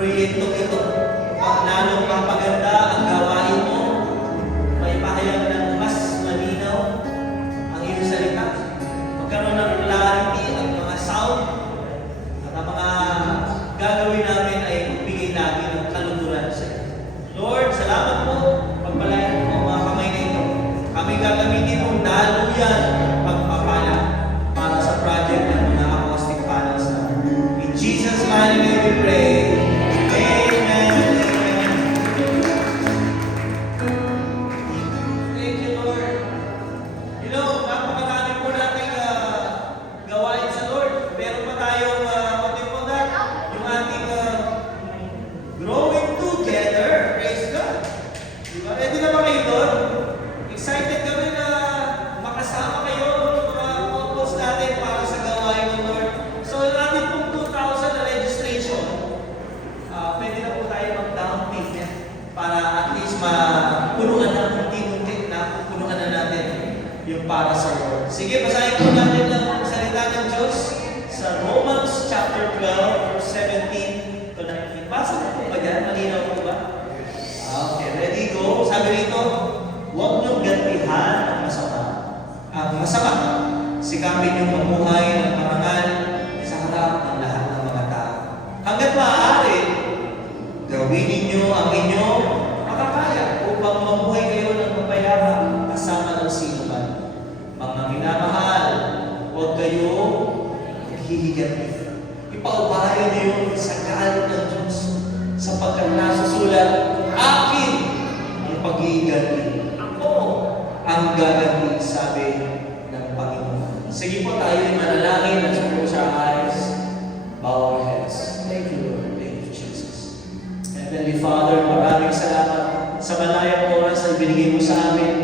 proyektong ito. Lalong papaganda ang gawain mo, maipahayag ng mas malinaw ang iyong salita. Magkaroon ng clarity ang mga sound at ang mga gagawin namin ay magbigay lagi ng kaluguran sa iyo. Lord, salamat po. Pagpalayan mo mga kamay na ito. Kami gagamitin mo daluyan pagpapala para sa project ng mga acoustic panels na. In Jesus' mighty name we pray. Amen. Thank you, Lord. You know, napakadami po nating gawain sa Lord. Meron pa tayong, what do you call that? Yung ating growing together. Praise God. Diba? Ready na ba kayo doon? Excited kami na makasama kayo ng mga couples natin para sa gawain ng Lord. So, yung ating pong 2,000 na registration, pwede na po tayo mag-down payment para at least mapunuan na, unti-unti na punuan na natin yung para sa Lord. Sige, basahin po natin ang salita ng Diyos sa Romans chapter 12, verse 17 to 19. Basa na po ba dyan? Malinaw po ba? Okay, ready, go. Sabi rito, huwag niyong gantihan ang masama. Ang masama, sikapin niyong mamuhay ng marangal sa harap ng lahat ng mga tao. Hanggat maaari, gawin ninyo ang inyong makakaya upang mamuhay kayo ng mapayapa kasama ng sino man. Mga minamahal, huwag kayo maghihiganti. Ipaubayan niyo sa galit ng Diyos sapagkat nasusulat, akin ang paghihiganti. Ako ang gaganti, sabi ng Panginoon. Sige po tayo ay manalangin at close our eyes, bow our heads. Thank you, Lord. Thank you, Jesus. Heavenly Father, maraming salamat sa malayang oras na binigay mo sa amin.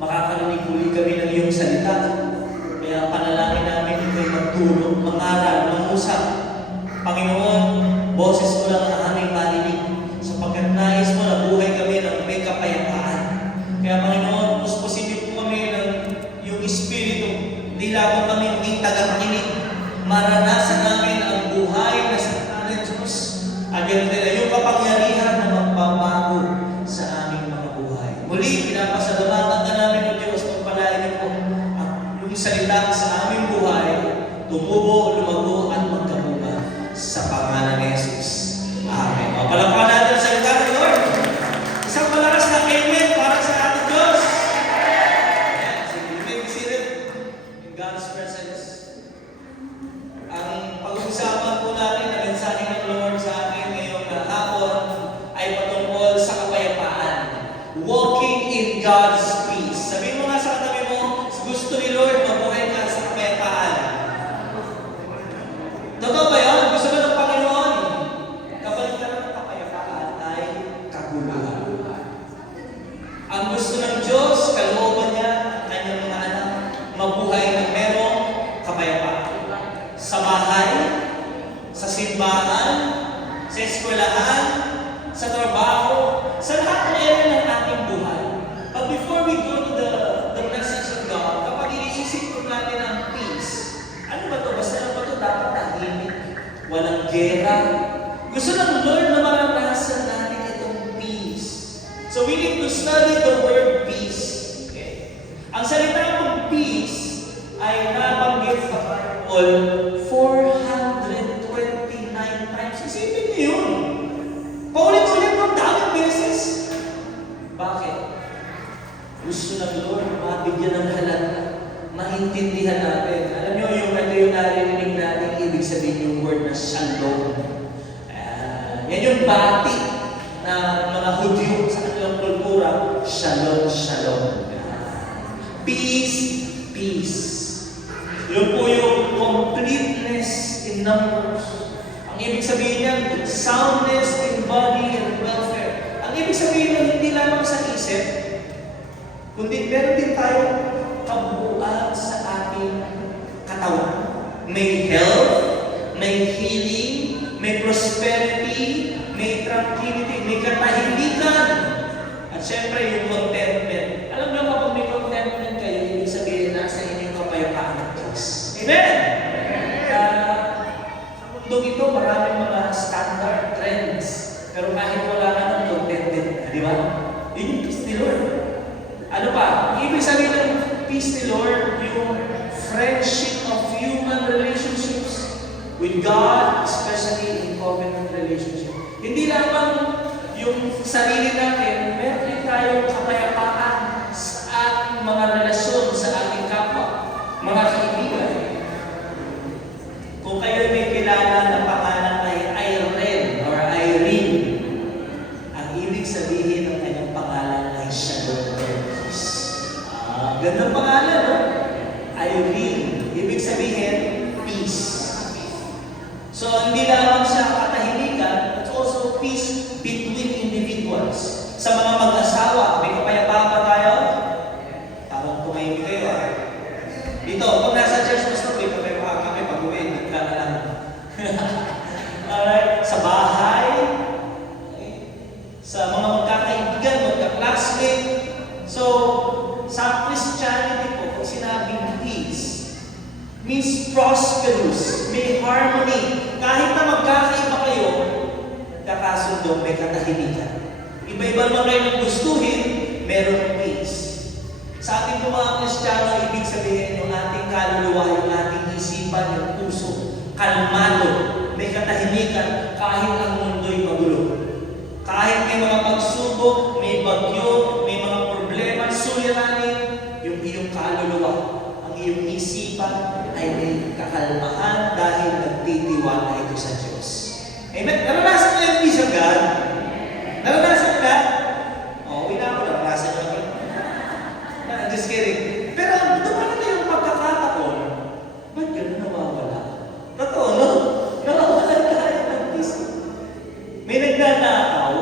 Makakarinig muli kami ng iyong salita. Kaya panalangin namin ito'y magtulong, mangaral, mangusap. Panginoon, boses mo lang ang aming marinig sapagkat nais mo na buhay kami ng may kapayapaan. Kaya Panginoon, puspusin niyo po kami ng iyong Espiritu. Hindi lamang kami maging tagapakinig. Maranasan namin ang buhay na sa ng Diyos. At ganoon din ang iyong kapangyarihan na magbabago sa aming mga buhay. Muli, pinapasalamatan ka namin ng Diyos. Pagpalain niyo po at yung salita sa aming buhay, tumubo, lumago at magkabuga sa pangalan ni Jesus. Amen. O, palakpakan natin ang salita ng Lord. Isang malakas na amen para sa ating Diyos. Ayan. So, you may be seated in God's presence. Ang pag-uusapan po natin na mensahe ng Lord sa akin ngayong hapon ay patungkol sa kapayapaan. Walking in God's peace. Sabihin mo nga sa katabi mo, gusto ni Lord mabuhay ka sa kapayapaan. Totoo ba yun? Gusto ba ng Panginoon? Kapalitan ng kapayapaan ay kaguluhan. Ang gusto ng Diyos, kalooban niya, ang kanyang mga anak, mabuhay ng merong kapayapaan. Sa bahay, sa simbahan, sa eskwelahan, sa trabaho, sa lahat ng area ng ating buhay. But before we go to the message of God, kapag iniisip po natin ang peace, ano ba ito? Basta na ba ito dapat tahimik? Walang gera? Gusto ng Lord na maranasan natin itong peace. So we need to study the word peace. Okay? Ang salita ng peace ay nabanggit sa Bible 429 times. Isipin niyo yun. Paulit-ulit ng daming beses. Bakit? Gusto ng Lord mabigyan ng halaga, maintindihan natin. Alam niyo, yung narinig natin, ibig sabihin yung word na shalom. Yan yung bati na mga Hudyo sa kanilang kultura. Shalom, shalom. Peace, peace. Yun po yung completeness in numbers. Ang ibig sabihin niyan, soundness in body and welfare. Ang ibig sabihin nun, hindi lamang sa isip, kundi meron din tayong kabuuan sa ating katawan. May health, may healing, may prosperity, may tranquility, may katahimikan, at syempre yung contentment. Alam niyo kapag may contentment kayo, ibig sabihin nasa inyong kapayapaan ng Diyos. Amen! mundong ito, maraming mga standard trends. Pero kahit wala ka ng contented, di ba? Yun yung peace ni Lord. Ano pa? Ibig sabihin ng peace ni Lord, yung friendship of human relationships with God, especially in covenant relationship. Hindi lamang yung sarili natin, meron din tayong kapayapaan sa ating mga relasyon sa ating kapwa, mga kaibigan. Kung kayo may kilala na pangalan ay Irene or Irene, ang ibig sabihin ng kanyang pangalan ay Shalom Peace. Gandang pangalan, no? Irene. Ibig sabihin, peace. So, hindi lamang siya katahimikan, it's also peace between individuals. Sa mga mag-asawa, may kapayapaan ba tayo? Tawag tumahimik kayo, Dito, pag nasa church, pastor, may kapayapaan kami pag-uwi, nagka na lang. Alright, sa bahay, sa mga magkakaibigan, magka-classmate. So, sa Christianity po, pag sinabing peace, means prosperous, may harmony. Kahit na magkakaiba kayo, nagkakasundo, may katahimikan. Iba-iba naman kayo ng gustuhin, meron peace. Sa ating mga Kristiyano, ibig sabihin yung ating kaluluwa, yung ating isipan, yung puso, kalmado, may katahimikan kahit ang mundo'y magulo. Kahit may mga pagsubok, may bagyo, may mga problema, suliranin, yung iyong kaluluwa, ang iyong isipan ay may kakalmahan dahil nagtitiwala ito sa Diyos. Amen? Naranasan mo yung peace of God? Naranasan mo na? Uwi na ako, naranasan mo na. Just kidding. Pero dumaan na yung pagkakataon, ba't gano'n nawawala? Totoo, no? Nawawala tayo ng peace. May nagnanakaw.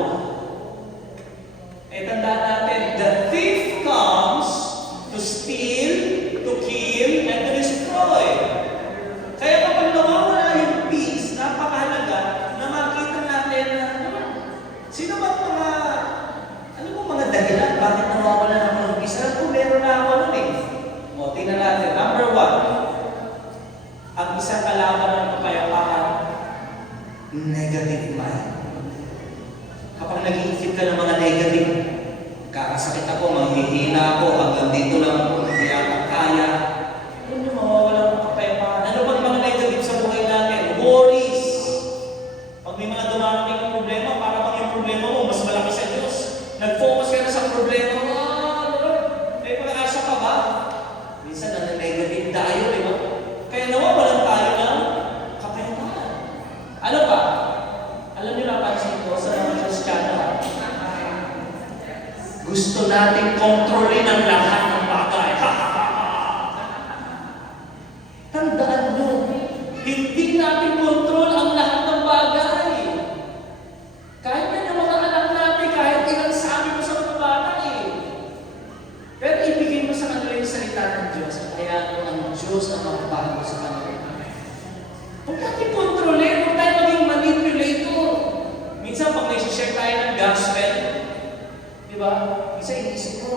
Tandaan natin, the thief comes to steal, to kill, and to destroy. Kaya kapag nawawala yung peace, napakahalaga na makita natin na sino ba mga dahilan bakit nawawala ng peace? Alam ko meron na ako nun eh. Tingnan natin. Number 1, ang isang kalaban ng kapayapaan, negative mind. Kapag nag-iisip ka ng mga negative, kakasakit ako, manghihina ako, hanggang dito lang ako, hindi ata kaya. Ano mawawala ng kapayapaan? Ano bang mga negative sa buhay natin? Worries. Pag may mga dumarating ng problema, para bang yung problema mo, mas malaki sa Diyos. Nag-focus ka na sa problema mo, may pag-asa ka ba? Minsan na negative tayo, di ba? Kaya nawawalan tayo ng kapayapaan. Ano pa? Alam niyo napansin ko sa mga Kristiyano, gusto natin kontrolin ang lahat ng bagay. Tandaan niyo, hindi natin kontrol ang lahat ng bagay. Kahit yan ang mga anak natin, kahit ilang sabi mo sa mga bata pero ibigay mo sa kanila yung salita ng Diyos, kaya ang Diyos ang magbago sa kanila. Huwag natin kontrolin, huwag tayo maging manipulator. Minsan, pag nagsishare tayo ng gospel, di ba? Minsan, inisip ko,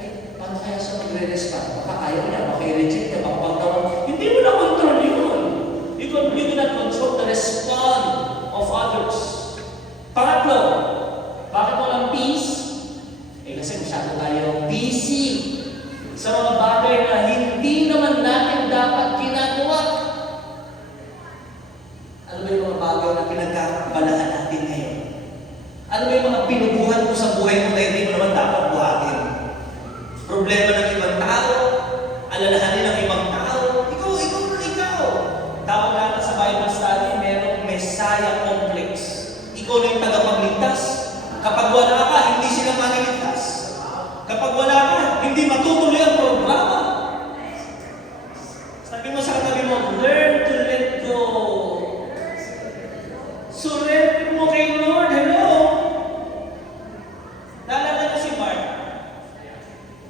ay, paano kaya siya magre-respond? Baka ayaw niya, baka i-reject niya, baka pagtawag. Hindi mo na control yun. You do not control the response of others. Pangatlo, bakit walang peace? Kasi masyado tayo busy sa mga bagay na hindi naman natin dapat ginagawa. Ano ba yung mga bagay na pinagkakabalahan natin ngayon? Ano ba yung mga pinubuhan mo sa buhay mo na hindi mo naman dapat buhatin? Problema ng ibang tao, alalahanin ng ibang tao, ikaw. Tawag natin sa Bible study, merong Messiah complex. Ikaw na yung tagapagligtas. Kapag wala ka, hindi sila maniligtas. Kapag wala ka, hindi matutuloy ang programa. Sabi mo sa katabi mo, learn to let go. Surrender mo kay Lord. Hello? Naalala ko si Mark.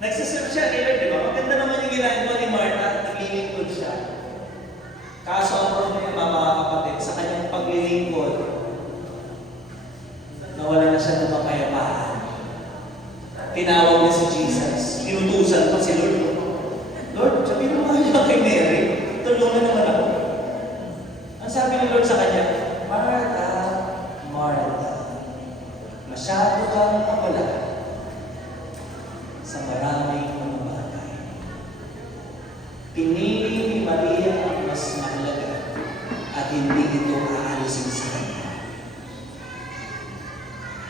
Nagsiserve siya kay Lord, di ba? Maganda naman yung ginagawa ni Martha, naglilingkod siya. Kaso ang problema, mga kapatid, sa kanyang paglilingkod, nawala na siya ng kapayapaan. Tinawag niya si Jesus. Inutusan pa si Lord. Lord, sabihin mo nga niya kay Mary, tulungan naman ako. Ang sabi ni Lord sa kanya, Martha, Martha, masyado kang abala sa maraming mga bagay. Pinili ni Maria ang mas mahalaga at hindi ito aalisin sa kanya.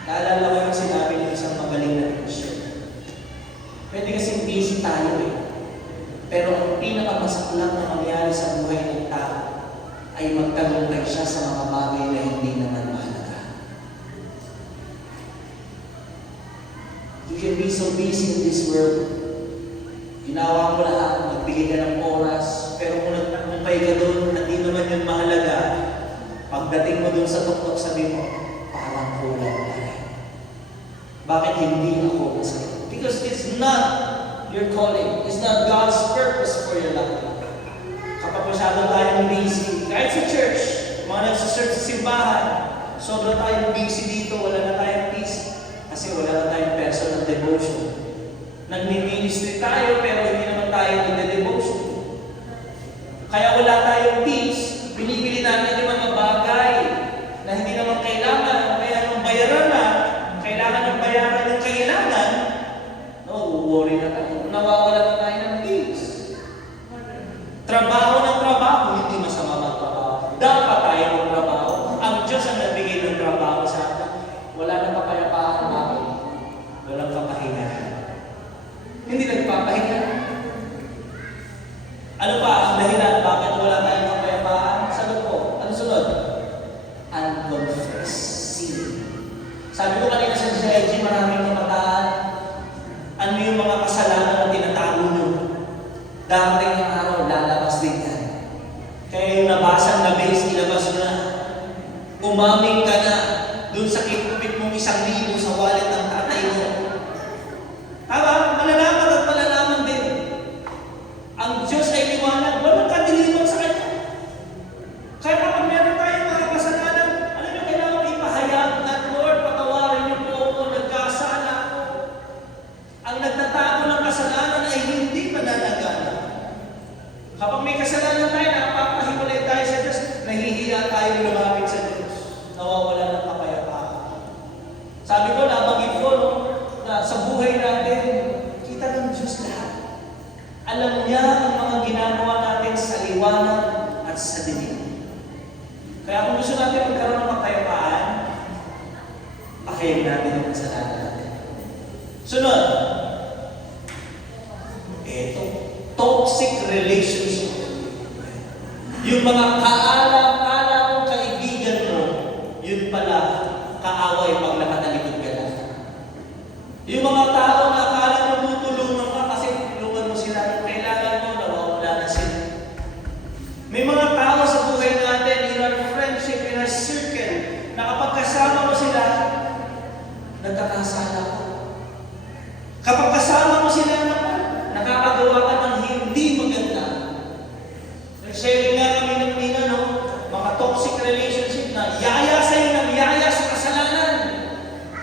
Naalala ko yung sinabi ng isang magaling na Christian. Pwede kasing busy tayo eh. Pero ang pinakamasaklap na mangyari sa buhay ng tao ay magtagumpay siya sa mga bagay na hindi naman mahalaga. You can be so busy in this world. Ginawa mo lahat, magbigay ka ng oras, pero kung nagtagumpay ka doon na di naman yun mahalaga, pagdating mo doon sa tuktok, sabi mo, parang kulang pa rin. Bakit hindi ako masaya? Because it's not your calling. It's not God's purpose for your life. Kapag masyado tayong busy, kahit sa church, mga nagsisearch sa simbahan, sobrang tayong busy dito, wala na tayong peace. Kasi wala na tayong personal devotion. Nagmi-ministry tayo, pero hindi naman tayo nagde-devotion. Kaya wala tayong peace, binibili natin yung mga bagay na hindi naman kailangan, kaya nung bayaran na, kailangan ng bayaran ng kailangan, worry na tayo. Nawawala na tayo ng peace. Trabaho ng trabaho, hindi masama magtrabaho. Dapat tayo magtrabaho. Ang Diyos ang nabigay ng trabaho sa atin. Wala nang kapayapaan namin. Walang kapahinga. Hindi nagpapahinga. Ano pa ang dahilan? Bakit wala tayong kapayapaan? Sagot ko. Ano sunod? Unconfessed sin. Sabi ko kanina sa GIG, maraming kabataan. Ano yung mga kasalanan na tinatago nyo? Darating ang araw, lalabas din yan. Kaya yung nabasang na base, ilabas mo na. Umaming ka na dun sa kitupit mong 1,000 sa wallet ng tatay mo. Tama? Malalaman at malalaman din. Ang Diyos ay liwanag, walang kadiliman sa Kanya. Kaya kapag meron tayong mga kasalanan, alam nyo, kailangan ipahayag at Lord, patawarin niyo po ako, nagkasala ako. Ang nagtatago ng kasalanan ay hindi mananagana. Kapag may kasalanan tayo, napapahiwalay tayo sa Diyos, nahihiya tayo lumapit sa Diyos. Nawawala ng kapayapaan. Sabi ko, nabanggit ko, no, na sa buhay natin, kita ng Diyos lahat. Alam niya ang mga ginagawa natin sa liwanag at sa dilim. Kaya kung gusto natin magkaroon ng kapayapaan, pakayin natin ang kasalanan natin. Sunod, ito, toxic relationship. Yung mga kaalam-alam kaibigan mo, yun pala, kaaway pag nakatalikod ka na. Yung mga tao na akala mo tutulungan ka kasi tulungan mo sila, yung kailangan mo, nawawala na sila. May mga tao sa buhay natin, in our friendship, in our circle, na kapag kasama mo sila, nagkakasala ko. Kapag kasama mo sila naman, nakakagawa ka ng hindi maganda. Nag-sharing nga kami ng Nina, no? Mga toxic relationship na yaya sa'yo ng yaya sa kasalanan.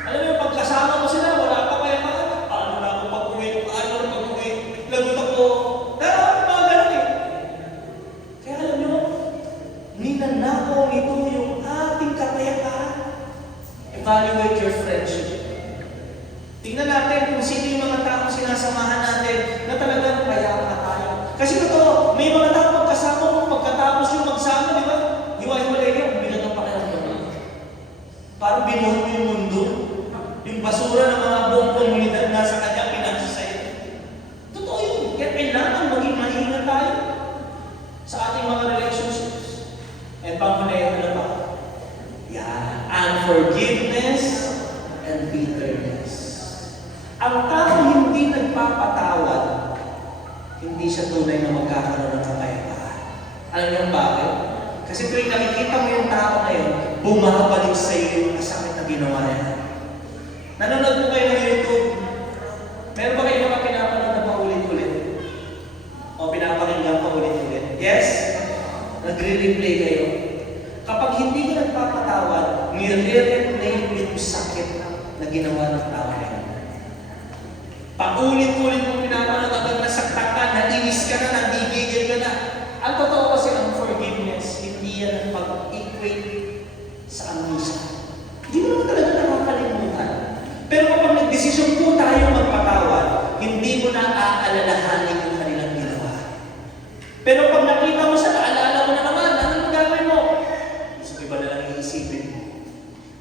Alam mo, pag kasama mo sila, wala ka pa yung mga, paano na ako pag-uwi, paano na pag-uwi, lagot ako. Pero, mga ganun eh. Kaya alam nyo, ninanakaw nito yung ating kapayapaan. Evaluate your friendship. Tingnan natin kung sino yung mga taong sinasamahan natin na talagang payapa tayo. Kasi totoo, may mga taong magkasama mo, pagkatapos yung magsama, di ba? Hiwa-hiwalay yun, bilang ng pakiramdam. Parang binuhat mo yung mundo. Yung basura ng mga buong komunidad na sa kanya, pinasa sa'yo. Totoo yun. Kaya kailangan maging mahinga tayo sa ating mga relationships. And panghuli, ano ba? Yan. Unforgiveness and bitterness. Ang taong hindi nagpapatawad, hindi siya tunay na magkakaroon ng kapayapaan. Alam niyo bakit? Kasi tuwing nakikita mo yung tao na yun, bumabalik sa iyo yung masakit na ginawa niya. Nanonood po kayo ng YouTube. Meron ba kayo mga pinapanood na paulit-ulit? O pinapakinggan paulit-ulit? Yes? Nagre-replay kayo. Kapag hindi ka nagpapatawad, nire-replay mo yung sakit na ginawa ng tao na yun. Paulit-ulit mong pinapanood hanggang nasaktan ka, nainis ka na, nanggigigil ka na. Ang totoo kasi ang forgiveness, hindi yan ang pag-ik mag-equate sa amnesia. Hindi mo naman talaga nakakalimutan. Pero kapag nagdesisyon po tayo magpatawad, hindi mo na aalalahanin yung kanilang ginawa. Pero pag nakita mo siya, naalala mo na naman, ano ang gagawin mo? Gusto iba na lang iisipin mo.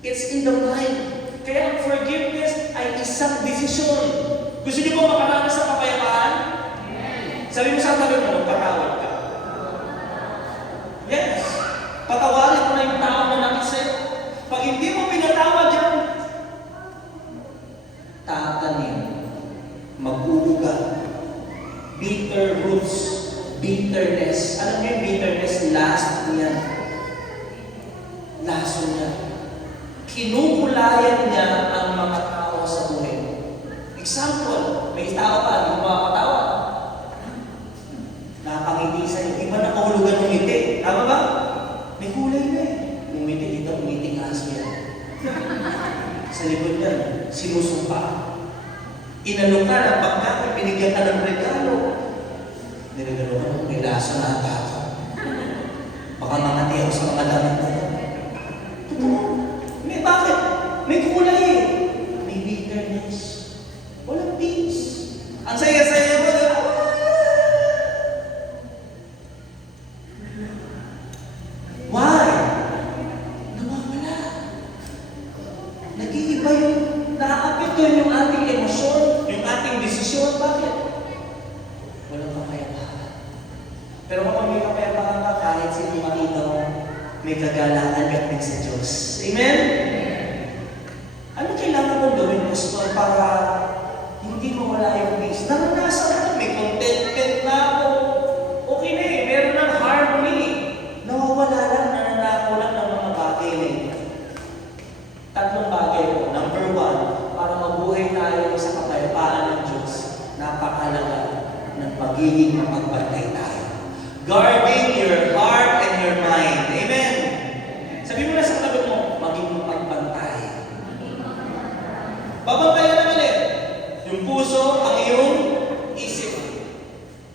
It's in the mind. Kaya ang forgiveness ay isang desisyon. Gusto niyo ba makaranas sa kapayapaan? Sabi mo sa tabi mo, magpatawad ka. Yes. Patawarin mo na yung tao na nakit sa'yo. Pag hindi mo pinatawad yan, tatanim, mag-uuga, bitter roots, bitterness. Alam niyo yung bitterness? Last niya. Laso niya. Kinukulayan niya ang mga tao sa buhay. Example, may tao pa, hindi mo makakatawa. Nakapangiti sa'yo. Di ba nakahulugan ng ngiti? Tama ba? May kulay na eh. Umiti dito, umiting aso yan. Sa likod niya, sinusumpa. Inalok ka ng pagkain, pinigyan ka ng regalo. Niregalo ka ng may lasa na ataka. Baka mangati ako sa mga damit na ito. Totoo. May bakit? May kulay eh. May bitterness. Walang peace. Ang saya-saya mo, why? Nawawala. Nag-iiba yung naaapekto yung ating emosyon, yung ating desisyon. Bakit? Walang kapayapaan. Pero kapag may kapayapaan ka, kahit sino makita mo, may kagalangan ka din sa Diyos. Amen? Ano kailangan mong gawin, Pastor, para hindi mawala yung peace? Naranasan ko, may contentment na ako. Okay na eh, meron ng harmony. Nawawala lang, nananako lang ng mga bagay na ito. Tatlong bagay po. Number one, para mabuhay tayo sa kapayapaan ng Diyos, napakalaga ng pagiging mapagbantay tayo. Guarding your heart and your mind. Amen? Sabi mo na sa tabi mo, maging mapagbantay. Babantayan naman eh. Yung puso, ang iyong isip.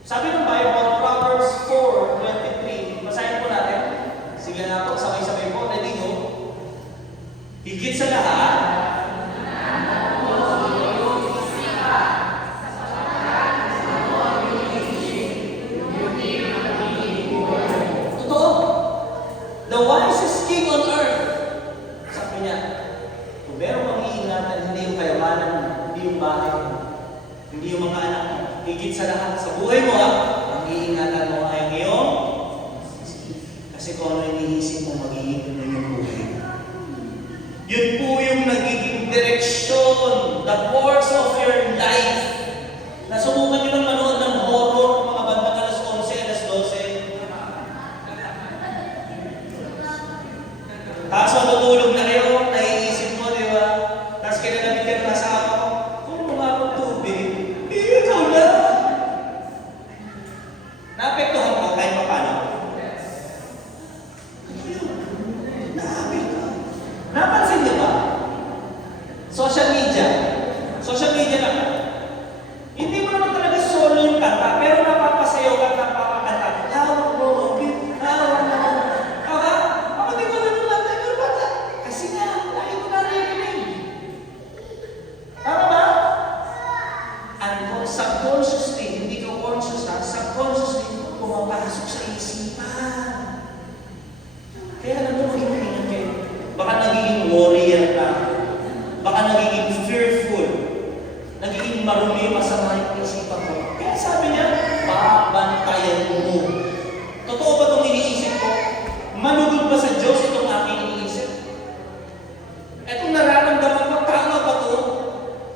Sabi ng Bible, Proverbs 4:23. Basahin po natin. Sige na po, sabay-sabay po. Ready go. Higit sa lahat, totoo. The wisest king on earth. Sabi niya, kung meron kang iingatan, hindi yung kayamanan mo, hindi yung bahay mo, hindi yung mga anak mo. Higit sa lahat, sa buhay mo ang iingatan mo ay ang iyong kasi kung ano yung iniisip mo, magiging ano yung buhay mo. Yun po yung nagiging direksyon, the course of your life. Nasubukan nyo ng manood ng horror, mga bandang alas 11, alas 12. Tapos matutulog na kayo, naiisip mo, di ba? Tapos kinanamit ka ng asawa ko, kung mga tubig, ikaw na. Naapektuhan ka kahit pa paano? Naapektuhan. Napansin niyo ba? Social media. Social media lang. Hindi mo naman talaga solo yung kanta, pero napapasayaw ka ng papakanta. Hawak mo, hawak mo. Aba? Ako di ko naman lang tayo bata. Kasi nga, lagi ko narinig. Tama ba? Subconsciously, hindi ka conscious ha, subconsciously, pumapasok sa isipan. Kaya naman mag-ingat kayo. Baka nagiging warrior ka. Baka nagiging fearful. Nagiging marumi, masama yung isipan mo. Kaya sabi niya, babantayan mo. Totoo ba itong iniisip ko? Manugod ba sa Diyos itong aking iniisip? Itong nararamdaman ko, tama ba ito?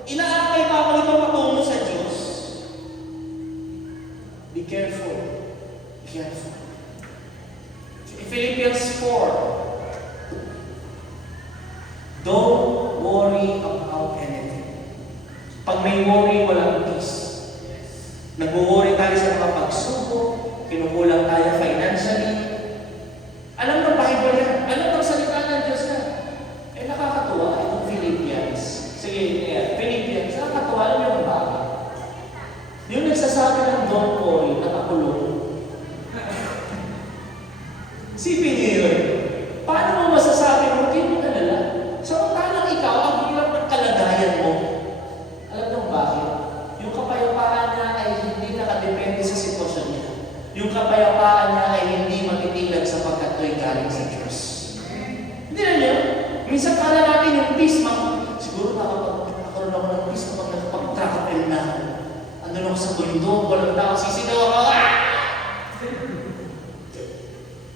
Inaakay pa ako nito patungo sa Diyos. Be careful. Be careful. Philippians 4. Don't worry about anything. Pag may worry, walang peace. Nag-worry tayo sa mga pagsubok, kinukulang tayo financially. Alam ng Bible yan. Alam ng salita ng Diyos na. Eh nakakatuwa itong Philippians. Sige, Philippians, nakakatuwa. Alam niyo ang bakit? Yung nagsasabi ng don't worry, nakakulong. Sipin niyo yun. Paano Minsan kala natin yung peace, siguro nakapagkakaroon ako ng peace kapag nakapag-travel na ako. Andun ako sa bundok, walang tao, sisigaw ako, ah!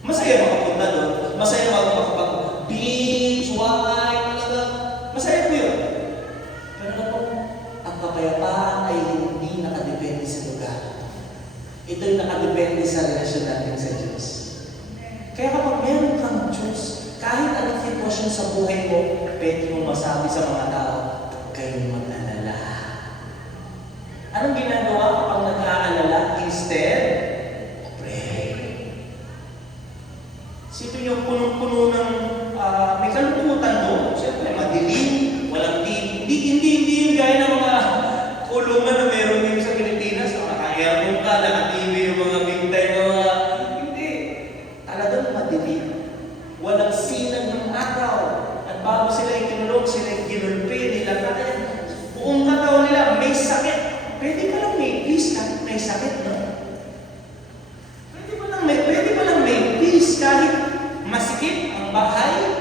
Masaya makapunta doon. Masaya makapag-beach, wine, talaga. Masaya po yun. Pero na po, ang kapayapaan ay hindi nakadepende sa lugar. Ito'y nakadepende sa relasyon natin sa Diyos. Kaya kapag meron kang Diyos, kahit anong sitwasyon sa buhay mo, pwede mong masabi sa mga tao, kayong mag-alala. Anong ginagawa kapag nag-aalala? Instead, pray. Sito yung punong-puno ng may kalungkutan doon. Siyempre, madilim, walang hindi yung gaya ng mga kulungan na meron din sa Pilipinas. Naka-aircon ka, naka-TV yung mga bintay, hindi. Talagang madilim. Walang sinag ng araw. At bago sila itinulog, sila ginulpi, nilagay. Buong katawan nila, may sakit. Pwede pa lang may peace kahit may sakit, no? Pwede pa lang may peace kahit masikip ang bahay,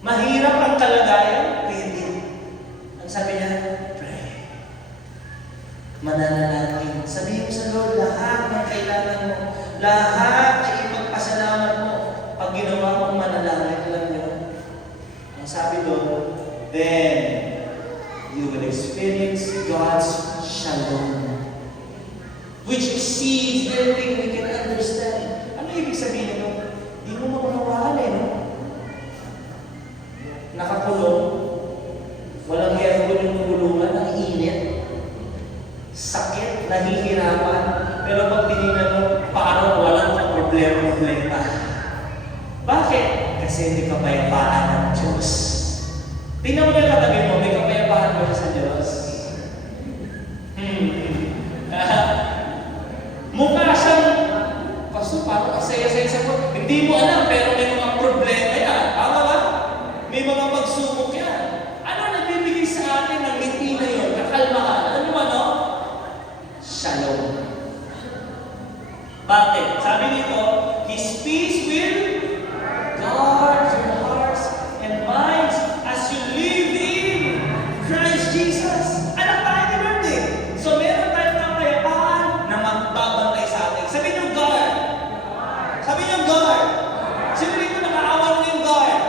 mahirap ang kalagayan, pwede. Ang sabi niya, pray. Mananalangin. Sabihin mo sa Lord, lahat ng kailangan mo, lahat ay ipagpasalamat mo. Pag ginawa mong manalangin, alam niyo, ang sabi doon, then you will experience God's shalom, which exceeds everything we can understand. Ano ibig sabihin nito? Di mo makunawaan no? Nakakulong, walang aircon yung kulungan, ang init, sakit, nahihirapan, pero pag tinignan mo, parang walang problema. Bakit? Kasi hindi kapayapaan ng Diyos. Tingnan mo na katabi mo, may kapayapaan mo sa Diyos. Mukha siyang, Pastor, parang asaya-saya sa po. Hindi mo alam, pero may mga problema yan. Tama ba? May mga pagsubok yan. Ano nagbibigay sa atin ng ngiti na yun? Kakalmahan. Ano mo, no? Shalom. Bakit? Sabi nito, His peace will guard your hearts and minds as you live in Christ Jesus. Anak tayo ni Lord eh. So meron tayong kapayapaan na magbabantay sa atin. Sabi niyo guard. Sabi niyo guard. Sino dito nakaawan mo yung guard?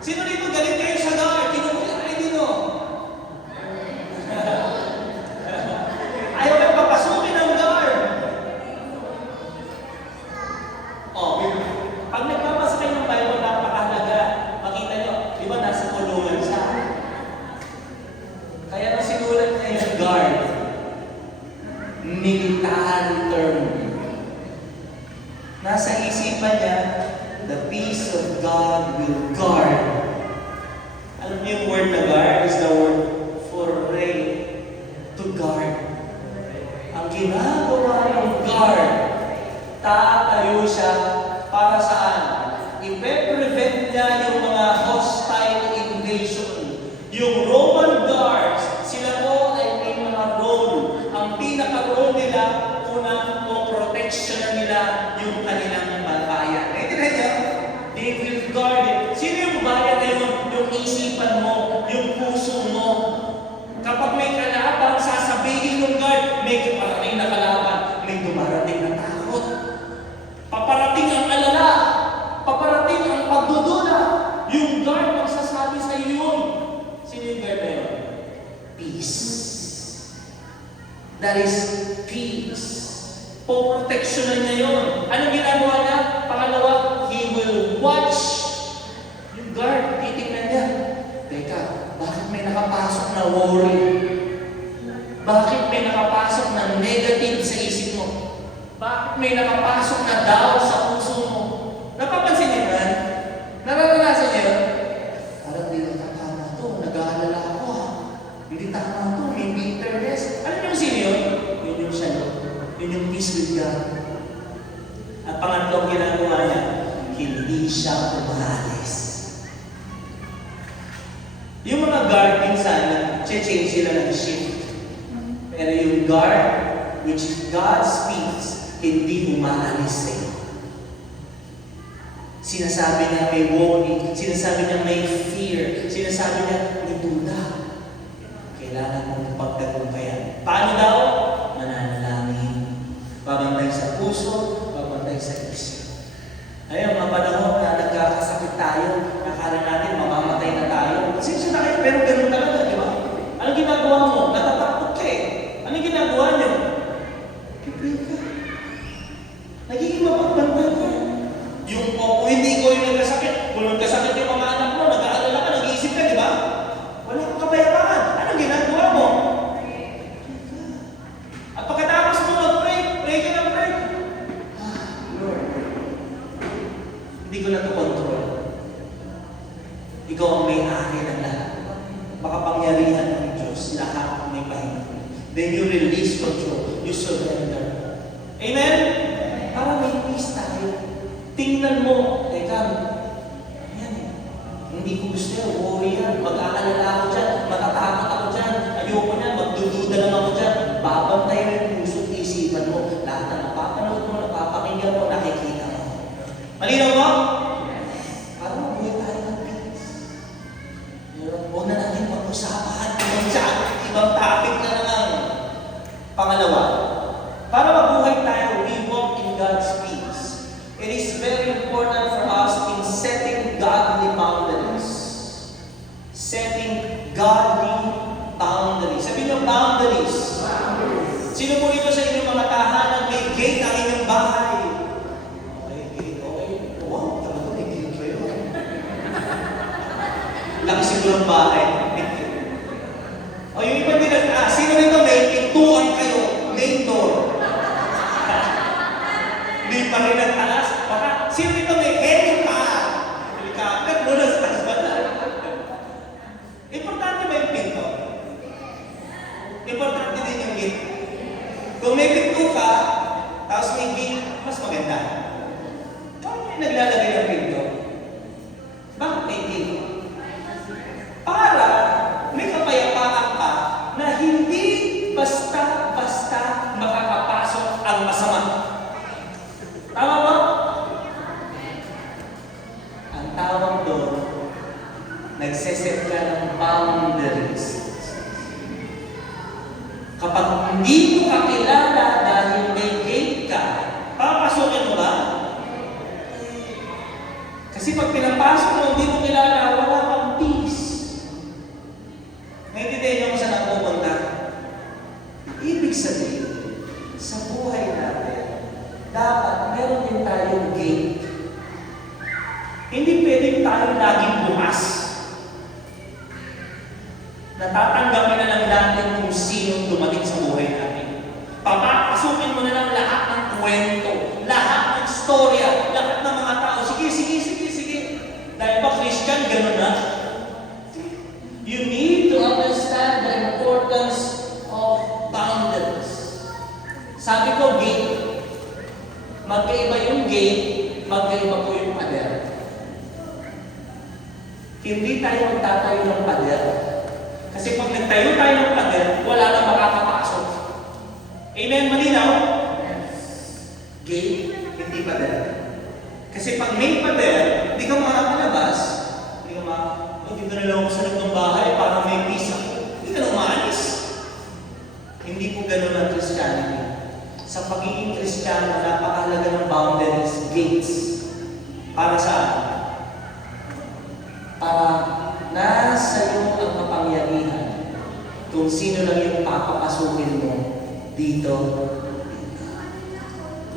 Sino dito galit kayo sa guard? Kinukulit kayo dito. Ayaw kayo papasukin ng guard. Pag nagbabasa kayo ng Bible, napakahalaga. Makita nyo, di ba nasa kulungan siya? Kaya nung sinulat niya yung guard, military term. Nasa isipan niya, the peace of God will guard. Alam niyo yung word na guard is the word for pray, to guard. Ang ginagawa ng guard, tatayo siya para saan? I-prevent niya yung mga hostile invasion. Yung Roman guards, sila po ay may mga role. Ang pinaka-role nila, unang o protection nila yung kanilang bayan. Naintindihan niyo? They will guard it. Sino yung bayan na yun? Yung isipan mo, yung puso mo. Kapag may kalaban, sasabihin ng guard, may parating na kalaban, may dumarating na takot. Paparating ang alala, paparating ang pagdudula. Yung guard magsasabi sa iyo yun. Sino yung guard na yun? Peace. That is peace. Poproteksyonan niya yun. Anong ginagawa niya? Pangalawa, he will watch. Yung guard, titignan niya. Teka, bakit may nakapasok na worry? Bakit may nakapasok na negative sa isip mo? Bakit may nakapasok na doubt sa puso mo? Napapansin niyo ba? Nararanasan niyo? Parang hindi tama to. Nag-aalala ako ha. Hindi tama to. May bitterness. Alam niyo sino yun? Yun yung siya. Yun yung peace with God. At pangatlong ginagawa niya, hindi siya umaalis. Yung mga guard minsan, change sila ng shift. Pero yung guard, which is God's peace, hindi umaalis sa iyo. Sinasabi niya may worry, sinasabi niya may fear, sinasabi niya may duda. Kailangan mong pagtagumpayan. Paano daw? Mananalangin. Babantay sa puso, babantay sa isip. Ayun, mga panahon na nagkakasakit tayo, nakala natin mamamatay na tayo. Pasensya na kayo, pero ganun talaga, di ba? Anong ginagawa mo? Natatakot ka eh. Anong ginagawa niyo? Pipray ka. Nagiging mapagbantay ka. Yung kung hindi ko yung nagkasakit, kung nagkasakit yung mga anak mo, nag-aalala ka, nag-iisip ka, di ba? Wala kang kapayapaan. Anong ginagawa mo? At pagkatapos mo mag-pray, pray ka ng pray. Lord, hindi ko na ito control. Ikaw ang may-ari ng lahat. Makapangyarihan ng Diyos, lahat may pahinga. Then you release control. You surrender. Amen? Para may peace tayo. Tingnan mo, teka, yan eh. Hindi ko gusto yan, worry yan. Mag-aalala ako dyan, matatakot ako dyan, ayoko yan, magdududa lang ako dyan. Babantay mo yung puso at isipan mo. Lahat na napapanood mo, napapakinggan mo, nakikita mo. Malinaw mo? Para mabuhay tayo ng peace. Huwag na natin pag-usapan, ibang topic na lang. Pangalawa, para mabuhay tayo, we walk in God's peace. It is very important for us in setting godly boundaries. Setting godly boundaries. Sabi niyo, boundaries. Sino po dito sa inyong mga tahanan may gate ang inyong bahay? Okay, gate. Okay. Wow, talaga may gate kayo. Laki siguro ang bahay. O yung iba din, sino dito may pintuan kayo? Main door. Hindi pa rin ang talas. Baka, sino dito may head pa? Ikakat mo na sa talas. Importante ba yung pinto? Importante din yung gate. Kung may pinto ka, tapos may gate, mas maganda. Bakit may naglalagay ng pinto? Bakit may gate? Para may kapayapaan ka na hindi basta-basta makakapasok ang masama. Tama ba? Ang tawag doon, nagseset ka ng boundaries. Kapag hindi mo kakilala dahil may gate ka, papasukin mo ba? Kasi pag pinapasok mo, hindi mo kilala, wala kang peace. Naintindihan niyo kung saan ako pupunta? Ibig sabihin, sa buhay natin, dapat meron din tayong gate. Hindi pwedeng tayo laging bukas. Natatanggapin na lang natin kung sino dumating sa buhay natin. Papapasukin mo na lang lahat ng kwento, lahat ng storya, lahat ng mga tao. Sige. Dahil ba Christian, gano'n na? You need to understand the importance of boundaries. Sabi ko, gate. Magkaiba yung gate, magkaiba po yung pader. Hindi tayo magtatayo ng pader. Kasi pag nagtayo tayo ng pader, wala na makakapasok. Amen? Malinaw? Gate, hindi pader. Kasi pag may pader, hindi ka makakalabas. Hindi ka na lang ako sa loob ng bahay para may peace ako. Hindi ka na umaalis. Hindi po ganun ang Christianity. Sa pagiging Kristiyano, napakahalaga ng boundaries, gates. Para saan? Para nasa iyo ang kapangyarihan kung sino lang yung papapasukin mo dito.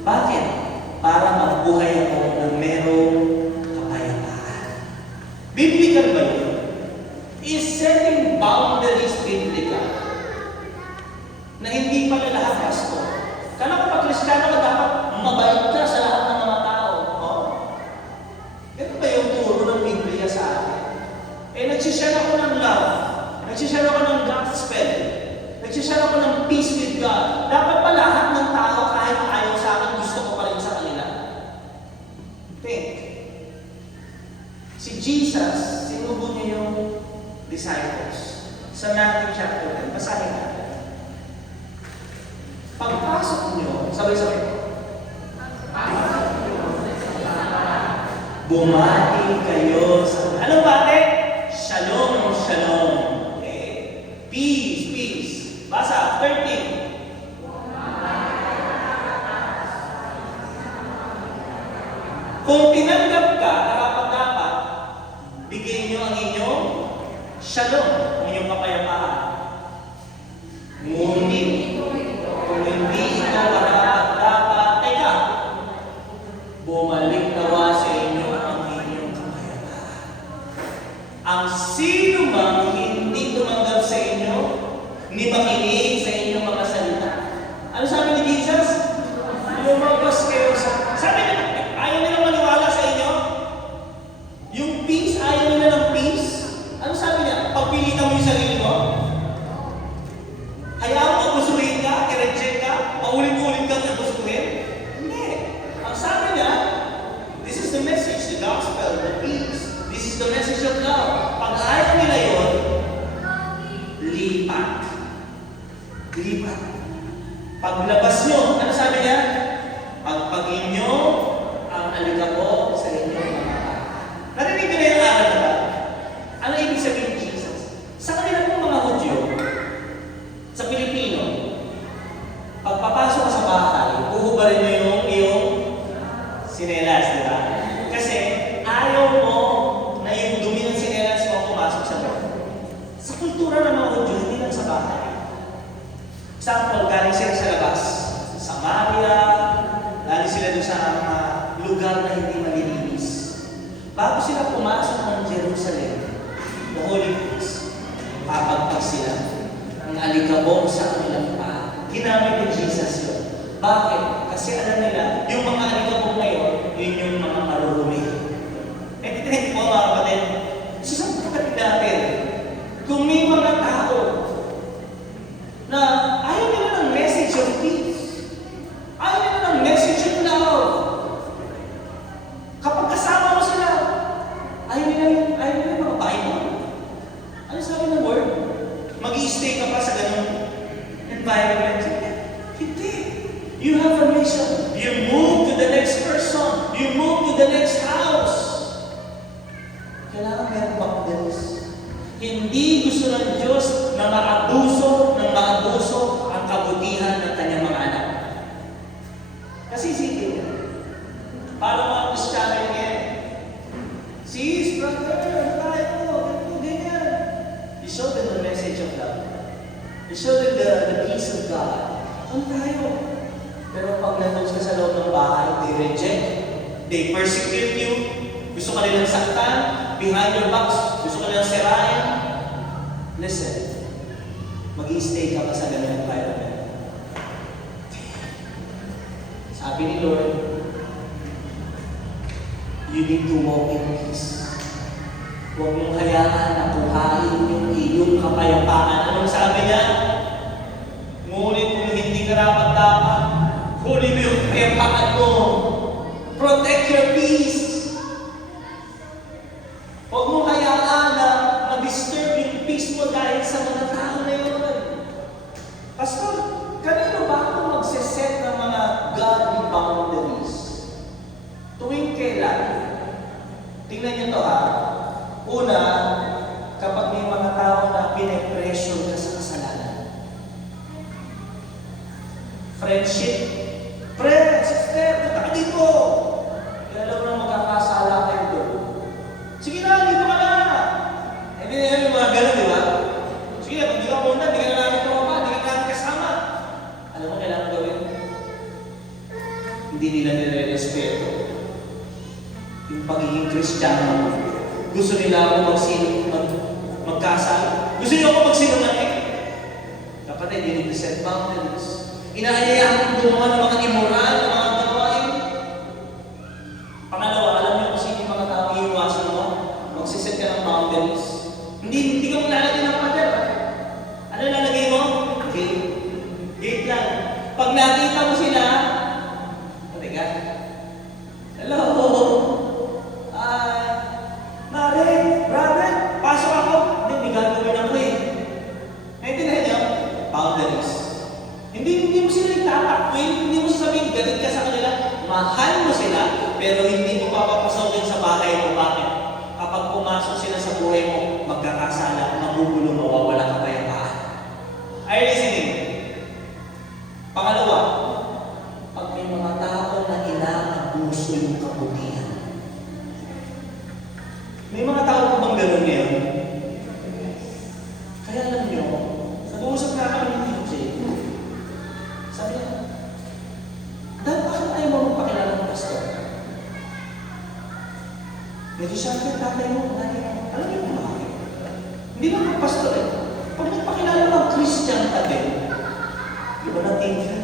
Bakit? Para mabuhay ako ng merong kapayapaan. Biblical ba yun? Is setting boundaries biblical? Na hindi pala lahat pasto. Kala kapag Kristiyano ka, dapat mabait ka sa lahat ng mga tao. Oh. Ito ba yung turo ng Biblia sa akin? Nagsishare ako ng love. Nagsishare ako ng gospel. Nagsishare ako ng peace with God. Dapat pa lahat ng tao, kahit ayaw sa akin, gusto ko pa rin sa kanila. Think. Si Jesus, sinubo niya yung disciples. Sa Matthew chapter 10, basahin natin. Pagpasok niyo, sabay-sabay. Bumati kayo sa... Anong bati? Shalom, shalom. Okay. Peace, peace. Basa, 13. Kung tinanggap ka, dapat bigay niyo ang inyong shalom, ang inyong kapayapaan. Ngunit, kung hindi ito dapat, teka, bumalik nawa sa inyo ang inyong kapayapaan. Ang sino mang hindi tumanggap sa inyo, ni makinig sa inyong mga salita. Ano sabi ni Jesus? Lumabas kayo sa... Sabi niya, ayaw nila maniwala sa inyo? Yung peace, ayaw nila ng peace? Ano sabi niya? Pagpilitan mo yung sarili mo? Hayaan mo gustuhin ka, i-reject ka, paulit-ulit kang gustuhin? Hindi. Ang sabi niya, this is the message, the gospel, the peace. This is the message of love. Pag ayaw nila yun, lipat. Lipat. Paglabas nyo, ano sabi niya? Pagpagin nyo ang alikabok sa inyong mga kapatid. Narinig nyo na yung aral na ba? Ano ibig sabihin ni Jesus? Sa kanila pong mga Hudyo, sa Pilipino, pagpapasok ka sa bahay, uhubarin mo yung iyong sinelas, di ba? Kasi ayaw mo na yung dumi ng sinelas mo pumasok sa bahay. Sa kultura ng mga Hudyo, hindi lang sa bahay. Example, galing sila sa labas. Samaria, galing sila doon sa mga lugar na hindi malilinis. Bago sila pumasok ng Jerusalem, the Holy Place, papagpag sila ng alikabok sa kanilang paa. Ginamit ni Jesus yun. Bakit? Kasi alam nila, yung mga alikabok ngayon, yun yung mga marurumi. Eh, hindi po mga kapatid. So, sa kapatid natin, kung may mga tao na ayaw nila ng message of peace, ayaw nila ng message of love, kapag kasama mo sila, ayaw nila yung mga Bible. Ano sabi ng word? Mag-i-stay ka pa sa ganung environment? Hindi. You have a mission. You move to the next person. You move to the next house. Kailangan meron boundaries. Hindi gusto ng Diyos na maabuso ang kabutihan ng kanyang mga anak. Kasi isipin niya, paano mga Kristiyano yan? Sis, brother, tayo, ganyan. You show them the message of love. You show them the peace of God. Ano tayo? Pero pag nandun ka sa loob ng bahay, they reject, they persecute you, gusto ka nilang saktan, behind your backs, gusto ka nilang sirayan. Listen, mag-i-stay ka pa sa ganyan environment. Sabi ni Lord, you need to walk in peace. Huwag mong hayaan na kuhain yung iyong kapayapaan. Anong sabi niya? Ngunit kung hindi ka dapat, huli mo yung kapayapaan mo. Protect your peace. Huwag mong hayaan na ma-disturb yung peace mo dahil sa mga tao na yun. Pastor, kanino ba ako magsiset ng mga godly boundaries? Tuwing kailan? Tingnan niyo to ha. Una, kapag may mga tao na pine-pressure ka sa kasalanan. Friendship. Friend, sister, punta ka dito. Kaya alam mo na magkakasala kayo doon. Sige na, dito ka na. Hindi na yung mga ganun, di ba? Sige na, pag di ka punta, di ka na namin tumama, di ka na namin kasama. Alam mo kailangan gawin? Hindi nila nire-respeto yung pagiging Kristiyano. Gusto nila ako magkasal. Gusto nila ako magsinungaling. Kapatid, you need to set boundaries. Inahayayahan mo gumawa ng mga immoral, ng mga gawain. Pangalawa, alam niyo kung sino yung mga tao iiwasan mo? Magsiset ka ng boundaries. Hindi ka maglalagay ng pader. Ano lalagay mo? Gate. Gate lang. Pag nakita mo sila, teka, hello, Mare, brother, pasok ako. Hindi gagawin ako eh. Naintindihan niyo? Boundaries. Hindi mo sila itatakbuhin, hindi mo sasabihin, galit ka sa kanila. Mahal mo sila, pero hindi mo papapasok papasukin sa bahay mo. Bakit? Kapag pumasok sila sa buhay mo, magkakasala, magugulo, mawawala kapayapaan. Are you listening? Pangalawa, pag may mga tao na inaabuso yung kabutihan. May mga tao po bang gano'n ngayon? Kaya alam nyo, nag-uusap na kami ni DJ. Sabi niya, dahil bakit ayaw mo magpakilala ng pastor? Medyo siyempre tatay mo, nanay mo. Alam niyo kung bakit? Hindi naman pastor eh. Pag nagpakilala ng Christian ka din, iba na tingin.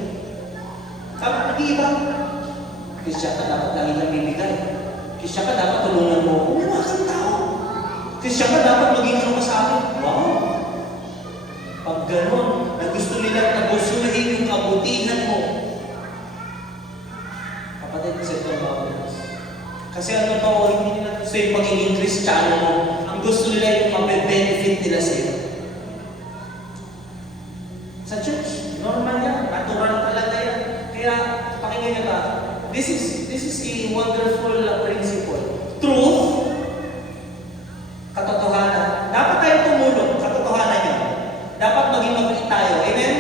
Sabi, nag-iiba. Christian ka, dapat lagi kang bibigay. Christian ka, dapat tulungan mo. Kung wala kang tao. Christian ka, dapat maging ano ka sa akin. Wow! Pag gano'n, na gusto nilang nagustuhin yung kabutihan mo, kapatid, set ng boundaries. Kasi ano to, hindi nila gusto yung magiging Kristiyano mo. Ang gusto nila yung mabe-benefit nila sa'yo. Sa church, normal yan. Natural talaga yan. Kaya, pakinggan niyo ba? This is a wonderful principle. Truth, katotohanan. Dapat tayo tumulong. Katotohanan yun. Dapat maging mabait tayo. Amen?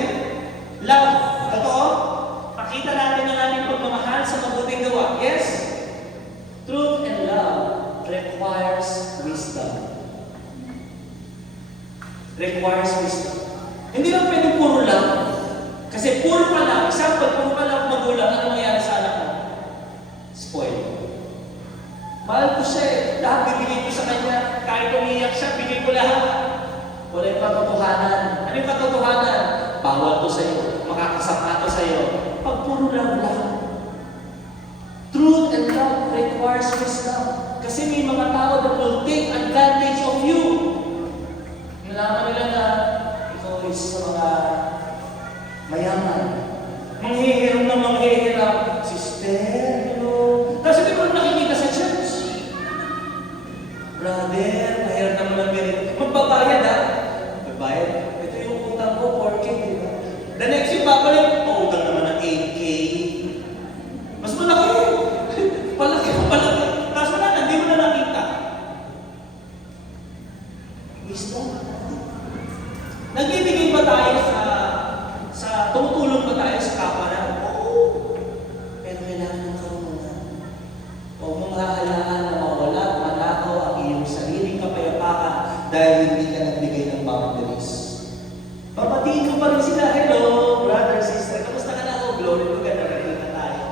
Love. Totoo? Pakita natin ang ating pagmamahal sa mabuting gawa. Yes? Truth and love requires wisdom. Requires wisdom. Hindi lang pwede puro lang. Kasi puro pa lang, example, puro pa lang magulang, ano nangyari sa anak mo? Spoil. Mahal ko siya eh. Lahat bibigay ko sa kanya. Kahit umiyak siya, bigay ko lahat. Wala yung katotohanan. Ano yung katotohanan? Bawal to sa'yo. Makakasama to sa'yo. Pag puro lang. Truth and love requires wisdom. Kasi may mga tao that will take advantage of you. Nalaman nila na ikaw is sa mga mayaman. Manghihiram na manghihiram. Sister, tapos hindi ko nakikita sa church. Brother, mahirap naman ng ganito. Magbabayad ha? Magbabayad. Ito yung utang ko, 4K, di ba? The next yung babalik, utang naman ng 8K. Mas malaki. Palaki. Tapos wala na, hindi mo na nakita. Wisdom. Nagbibigay ba tayo tumutulong ba tayo sa kapwa na? Oo. Pero kailangan ng karunungan. Huwag mong hahalaan na mawala at manakaw ang iyong sariling kapayapaan dahil hindi ka nagbigay ng boundaries. Papatiin ko pa rin sila, hello, brother, sister, kamusta ka na? Oh, glory to God, nakikita tayo.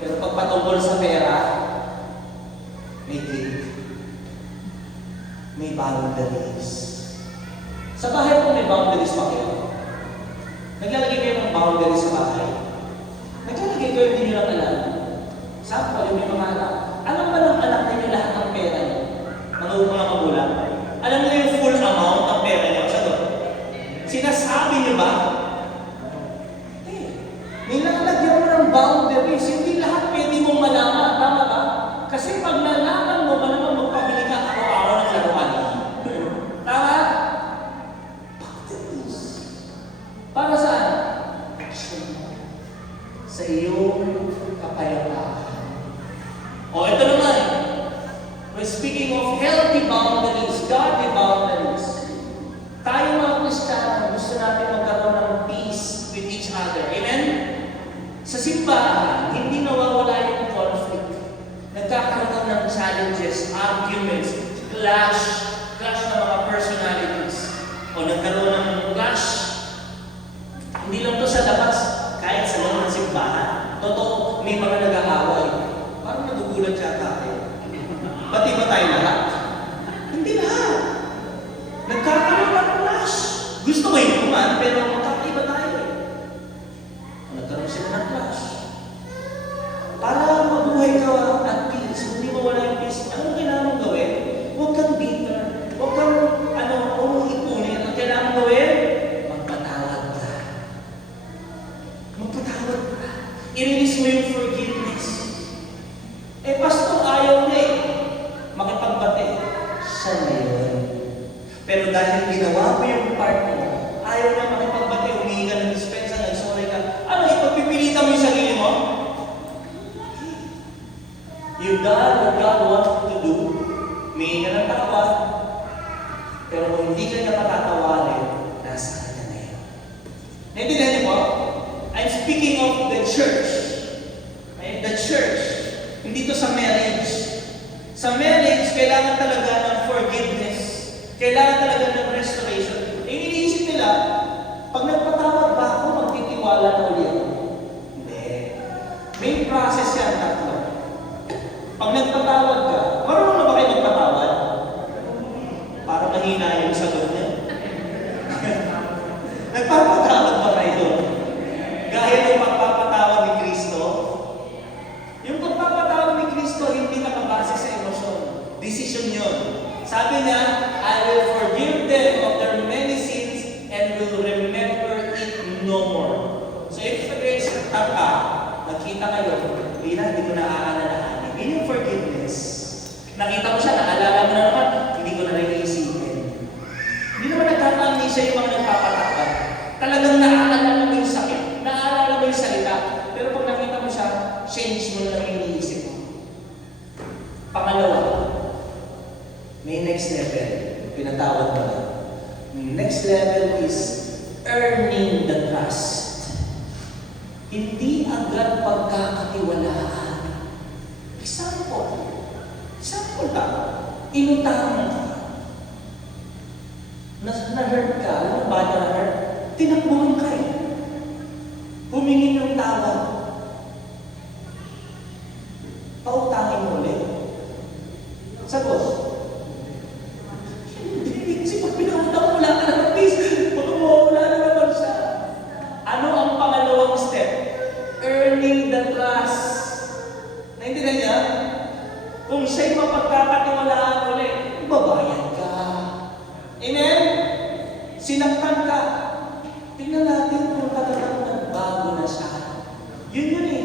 Pero pag patungkol sa pera, may guilt. May boundaries. Sa bahay po may boundaries pa kayo. Naglalagay kayo ng boundaries sa bahay. Naglalagay kayo, hindi nyo lang alam. Sample, yung may mga anak. Alam ba ng anak ninyo lahat ng pera nyo? Mga magulang? Alam nyo yung full amount ng pera nyo? Sa doon? Sinasabi nyo ba? May nakalagyan mo ng boundaries. Hindi lahat pwede mong malaman. Tama ba? Kasi pag nalaman mo, malamang magpabili ka araw-araw ng laruan. Tama? Boundaries. Para saan? Sa iyong kapayapaan. O, ito naman. We're speaking of healthy boundaries, godly boundaries. Tayo mga Kristiyano, gusto natin magkaroon ng peace with each other. Amen? Sa simbahan, hindi nawawala yung conflict. Nagkakaroon ng challenges, arguments, clash ng mga personalities. O nagkaroon ng clash. Hindi lang to sa labas, kahit sa loob ng simbahan. Totoo, may mga nag-aaway. Parang nagugulat yata tayo. Ba't iba tayo lahat? Hindi lahat. Nagkakaroon ng clash. Gusto ko yun naman, pero magkakaiba tayo eh. Nagkaroon sila ng clash. Para mabuhay ka at peace, hindi mawala yung peace, anong kailangan mong gawin? Huwag kang bitter. Huwag kang, umuipunin. Ang kailangan mong gawin? Magpatawad ka. Magpatawad ka. I-release mo yung forgiveness. Eh, pastor, ayaw niya eh. Makipagbate. Siya na yun. Pero dahil ginawa mo yung part mo, ayaw niya makipagbate, humingi ka ng dispensa, nag-sorry ka. Ano, ipagpipilitan mo yung sarili mo? You You've done what God wants you to do. May ka ng tawad. Pero kung hindi ka niya patatawarin, nasa kanya na yun. Naintindihan niyo po? I'm speaking of the church. Okay? The church. Hindi to sa marriage. Sa marriage, kailangan talaga ng forgiveness. Kailangan talaga ng restoration. Iniisip nila, pag nagpatawad ba ako, magtitiwala na uli ako? Hindi. May process yan tatlo. Pag nagpatawad ka, marunong na ba kayo magpatawad? Para mahina yung sagot niya. Nagpapatawad ba kayo? Gaya ng pagpapatawad ni Kristo? Yung pagpapatawad ni Kristo, hindi nakabase sa emosyon. Decision yun. Sabi niya, I will forgive them of their many sins and will remember it no more. So if ka, nakita kayo, hindi ko na aalalahanin. Yun yung forgiveness. Nakita mo siya, naalala mo na naman, hindi ko na rin iisipin. Hindi naman nagkaka-amnesia yung mga nagpapatawad. Talagang naaalala mo yung sakit, naaalala mo yung salita, pero pag nakita mo siya, change mo na lang yung iniisip mo. Pangalawa, may next level. Pinatawad mo na. Next level is earning the trust. Hindi agad pagkakatiwalaan. Example lang. Inutang ka. Na-hurt ka. Ano ba na-hurt? Tinakbuhan ka eh. Humingi ng tawad. Pautangin mo ulit. Sagot. Hindi. Pag pinautang, wala ka naman, please. Baka mawawala na naman siya. Ano ang pangalawang step? Earning the trust. Naintindihan niya? Kung siya'y mapagkakatiwalaan ulit, babayad ka. Amen? Sinaktan ka. Tingnan natin kung talagang nagbago na siya. Yun eh.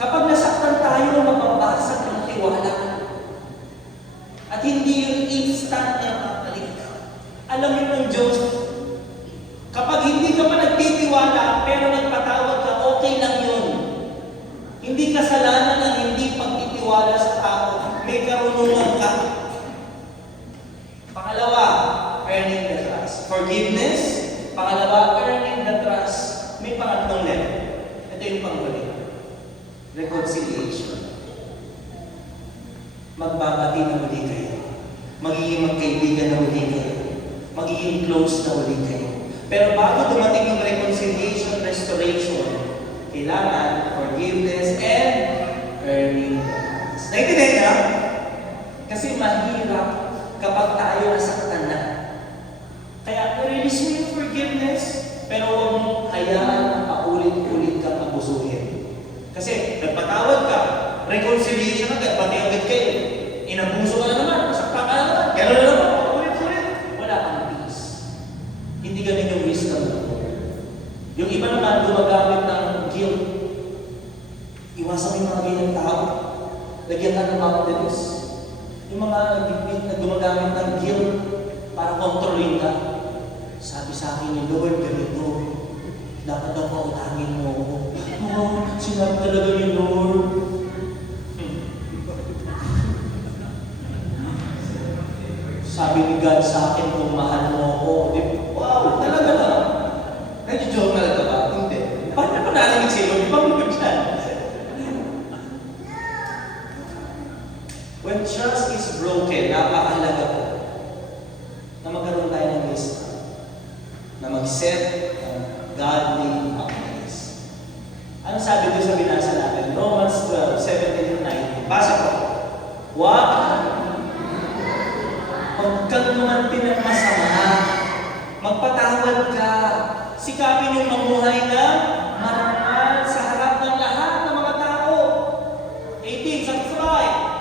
Kapag nasaktan tayo, mababasag ng tiwala. At hindi yung instant na mapalik ka. Alam mo ng Diyos, kapag hindi ka pa nagtitiwala, pero nagpatawad ka, okay lang yun. Hindi kasalanan ang hindi pagtitiwala sa tao. May karunungan ka. Pangalawa, earning the trust. Forgiveness. Pangalawa, earning the trust. May pangatlong level. Ito yung panghuli. Reconciliation. Magbabati na uli kayo. Magiging magkaibigan na uli kayo. Magiging close na uli kayo. Pero bago dumating yung reconciliation, restoration, kailangan forgiveness and earning the trust. Naintindihan niya? Kasi mahirap kapag tayo nasaktan na. Kaya release mo yung forgiveness, pero huwag mong hayaan na paulit-ulit kang abusuhin. Kasi nagpatawad ka, reconciliation agad, pati agad kayo. Inabuso ka na naman, nasaktan ka na naman, gano'n na naman, paulit-ulit. Wala kang peace. Hindi ganun yung wisdom ng Lord. Yung iba naman gumagamit ng guilt. Iwasan mo yung mga ganyang tao. Lagyan ka ng boundaries. Yung mga gumagamit ng guilt para kontrolin ka. Sabi sa akin ni Lord, ganito, dapat daw pautangin mo ako. Oh, sinabi talaga ni Lord. Sabi ni God sa akin kung mahal mo ako. Wow, talaga na. Nag-joke na lang ba? Hindi. Bakit pa narinig si Lord? Ibang mo dyan. When trust is broken, napakahalaga po na magkaroon tayo ng wisdom, na mag-set ng godly boundaries. Ano sabi doon sa binasa natin? Romans 12:17-19. Basa ko. Huwag kang tumanti ng masama. Magpatawad ka. Sikapin yung mamuhay na marangal sa harap ng lahat ng mga tao. 18, subscribe.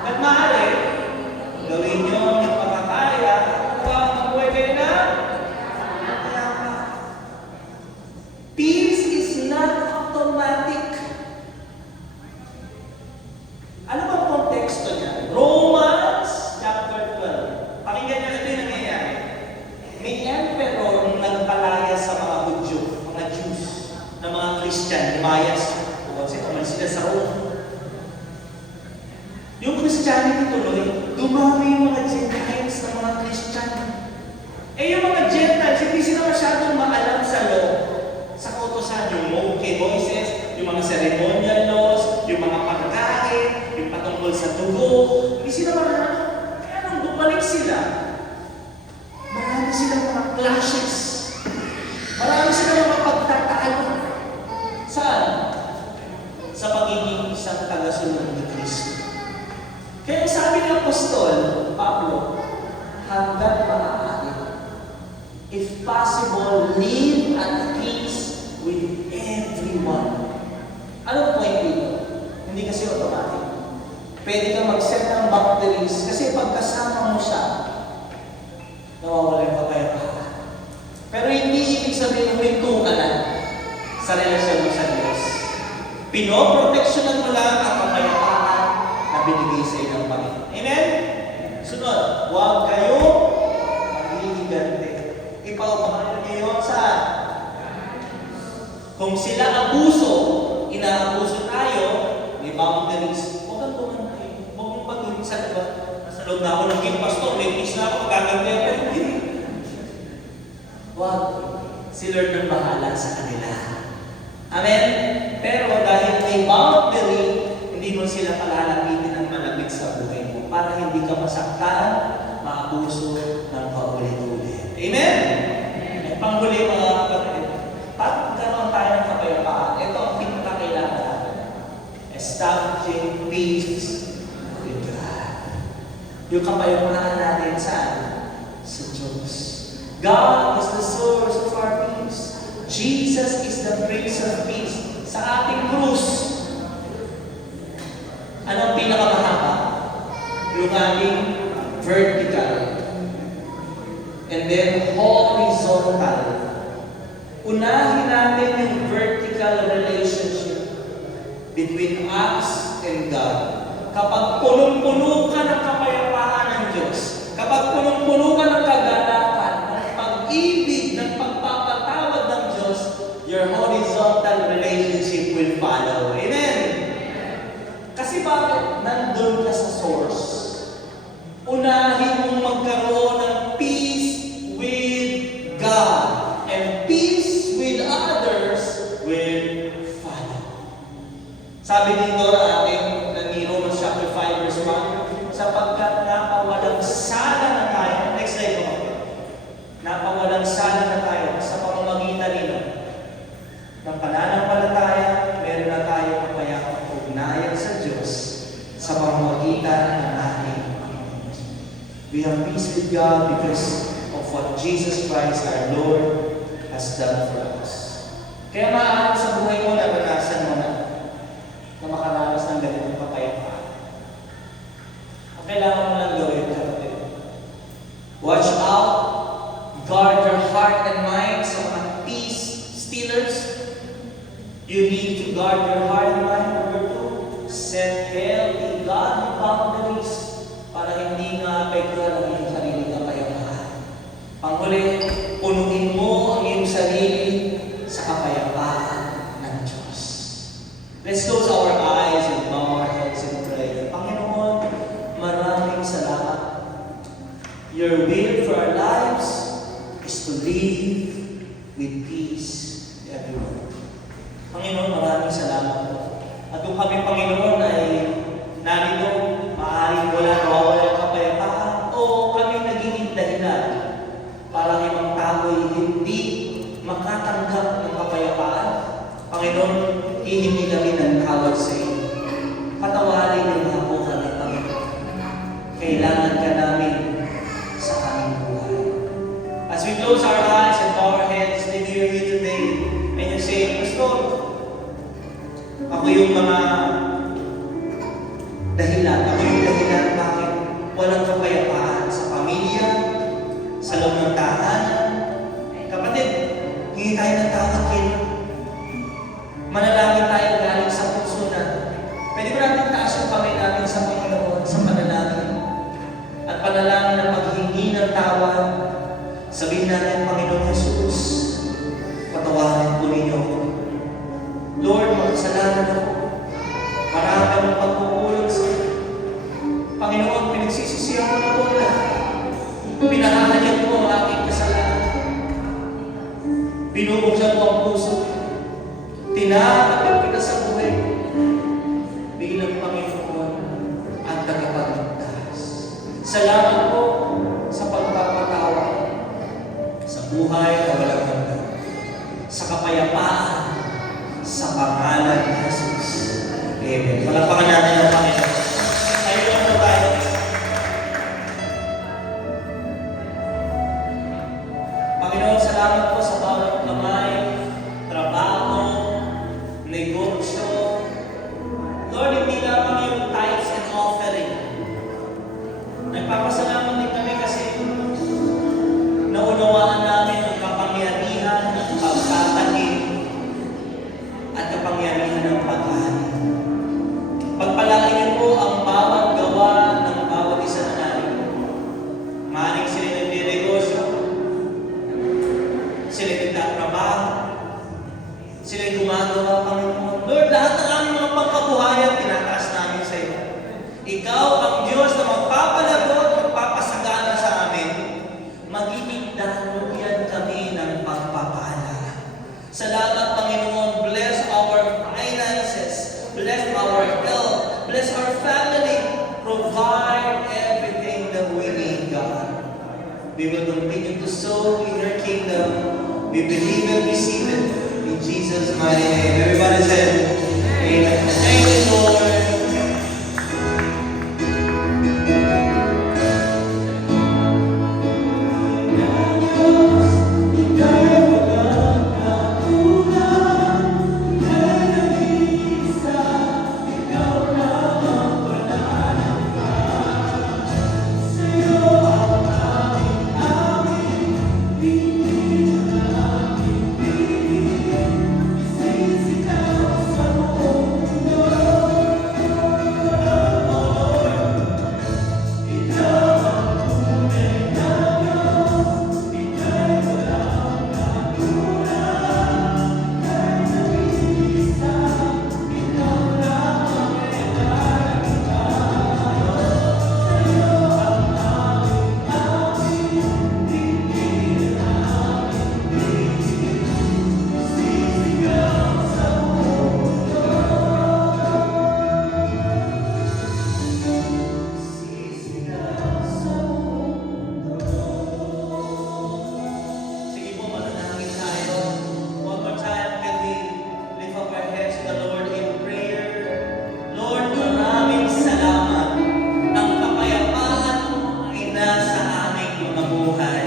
At maaari, gawin nyo ng pagkakaya upang mabuhay kayo na kaya peace is not automatic. Ano bang konteksto niya? Romans chapter 12. Pakinggan niyo, ito yung nangyayari. May emperor nagpalaya sa mga Hudyo, mga Jews, na mga Christian, Mayas. Kasi umalis sila sa Rome. yung mga Gentiles, hindi sila masyadong maalam sa law, sa kautosan, yung kay Moises, yung mga ceremonial laws, yung mga pagkain, yung patungkol sa dugo, hindi sila marunong. Kaya nung bumalik sila, marami silang mga clashes. Marami silang mga pagtatalo. Saan? Sa pagiging isang tagasunod ni Kristo. Kaya sabi ng Apostol Pablo, hanggat maaari, if possible, live at peace with everyone. Anong point dito? Hindi kasi automatic. Pwede kang mag-set ng boundaries kasi pagkasama mo siya, nawawala yung kapayapaan. Pero hindi ibig sabihin huminto ka na sa relasyon mo sa Diyos. Pinoproteksyonan mo lang ang kapayapaan na binigay sa iyo ng Panginoon. Amen? Sunod, huwag kayo maghihigante. Ipaupahan niyo yun saan? Kung sila abuso, inaabuso tayo, may boundaries. Huwag kang tumantay. Huwag mong patuloy sa diba? Nasa loob na ako ng king pastor, may peace na ako, gaganti ako. Hindi. Huwag. Si Lord ang bahala sa kanila. Amen? Pero dahil may boundary, hindi mo sila palalapitin ng malapit sa buhay mo para hindi ka masaktan, maabuso ng paulit-ulit. Amen? At panghuli mga kapatid, pag magkaroon tayo ng kapayapaan, ito ang pinakakailangan natin. Establishing peace with God. Yung kapayapaan natin saan? Sa Diyos. God is the source of our peace. Jesus is the Prince of Peace. Sa ating krus, anong pinakamahaba? Yung ating vertical. And then horizontal. Unahin natin yung vertical relationship between us and God. Kapag punong-puno ka ng kapayapaan ng Diyos, kapag punong-puno ka ng kagalakan, ng pag-ibig, ng pagpapatawad ng Diyos, your horizontal relationship will follow. Amen? Kasi bakit? Nandun ka sa source. Unahin mong magkaroon ng peace with God. And peace with others will follow. Sabi dito ating Romans chapter 5 verse 1, sapagkat napawalang sala na tayo. Next slide po. Napawalang sala na tayo sa pamamagitan nila. Ng pananampalataya, meron na tayo kapayapang ugnayan sa Diyos sa pamamagitan ng ating Panginoon. We have peace with God because of what Jesus Christ our Lord has done for us. Kaya maaaring sa buhay mo naranasan mo na makaranas ng ganitong kapayapaan. Ang kailangan mo lang gawin, kapatid. Watch out. Guard your heart and mind sa mga peace stealers. You need to guard your heart and mind. Number 2, set healthy, godly boundaries para hindi maapektuhan ang iyong sarili kapayapaan. Panghuli, punuin mo ang iyong sarili sa kapayapaan ng Diyos. Let's close our eyes and bow our heads in prayer. Panginoon, maraming salamat. Your will for our lives is to live with peace everywhere. Panginoon, maraming salamat po. At kung kami, Panginoon, ay narito, maaaring nawawala ang kapayapaan, o kami naging dahilan para ibang tao'y hindi makatanggap ng kapayapaan, Panginoon, hihingi kami ng tawad sa iyo. Patawarin niyo na po kami, Panginoon. Kailangan ka namin sa aming buhay. As we close our eyes and bow our heads, maybe you're here today and you say, Pastor, ako yung mga dahilan. Ako yung dahilan bakit walang kapayapaan sa pamilya, sa loob ng tahanan. Kapatid, hingi tayo ng tawad kayo. Manalangin tayo galing sa puso natin. Pwede ba natin taas yung kamay natin sa Panginoon sa panalangin? At panalangin na paghingi ng tawad. Sabihin natin, Panginoon Jesus, patawarin po ninyo ako. Lord, magkasalanan ako. Marami akong pagkukulong sa iyo. Panginoon, pinagsisisihan mo na po lahat. Pinahahayag mo ang aking kasalanan. buhay na walang hanggan, sa kapayapaan, sa pangalan ni Jesus. Amen. Palakpakan natin ang Panginoon. Tayo lang po tayo. Panginoon, salamat po sa bawat kamay, trabaho, negosyo. Lord, hindi lamang yung tithes and offering. Nagpapasalamat din kami kasi naunawaan namin ang kapangyarihan ng pagtatanim at kapangyarihan ng paghahari. Pagpalain niyo po ang bawat gawa ng bawat isa na namin. Maaaring sila nagdinegosyo, sila nagtatrabaho, sila gumagawa, Panginoon. Lord, lahat ng aming mga pagkabuhayan, tinataas namin sa iyo. Ikaw ang Diyos na magpapalagot, magpapasagana sa amin. Magiging daluyan kami ng pagpapala. Salamat, Panginoon. Bless our finances. Bless our health. Bless our family. Provide everything that we need, God. We will continue to sow in your kingdom. We believe and receive it. In Jesus' mighty name. Everybody said, Amen. Thank you, Lord. Sige po, mananangin tayo. One more time, can we lift up our heads to the Lord in prayer? Lord, maraming salamat. Ang kapayapaan ay nasa aming mga buhay.